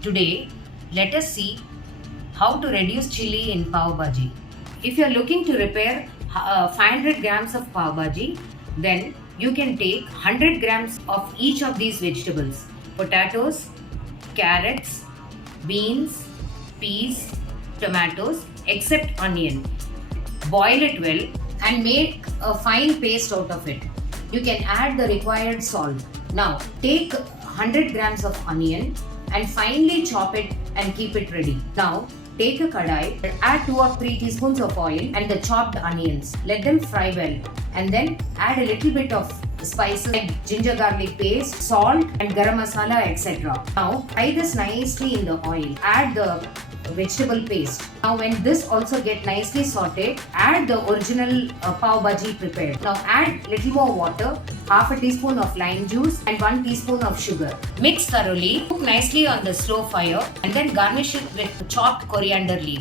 Today, let us see how to reduce chili in Pav Bhaji. If you are looking to repair 500 grams of Pav Bhaji, then you can take 100 grams of each of these vegetables: potatoes, carrots, beans, peas, tomatoes, except onion. Boil it well and make a fine paste out of it. You can add the required salt. Now, take 100 grams of onion and finely chop it and keep it ready. Now, take a kadai, add 2 or 3 teaspoons of oil and the chopped onions. Let them fry well and then add a little bit of spices like ginger garlic paste, salt and garam masala, etc. Now, fry this nicely in the oil. Add the vegetable paste. Now when this also get nicely sauteed, add the original pav bhaji prepared. Now add little more water, half a teaspoon of lime juice and 1 teaspoon of sugar. Mix thoroughly, cook nicely on the slow fire and then garnish it with chopped coriander leaves.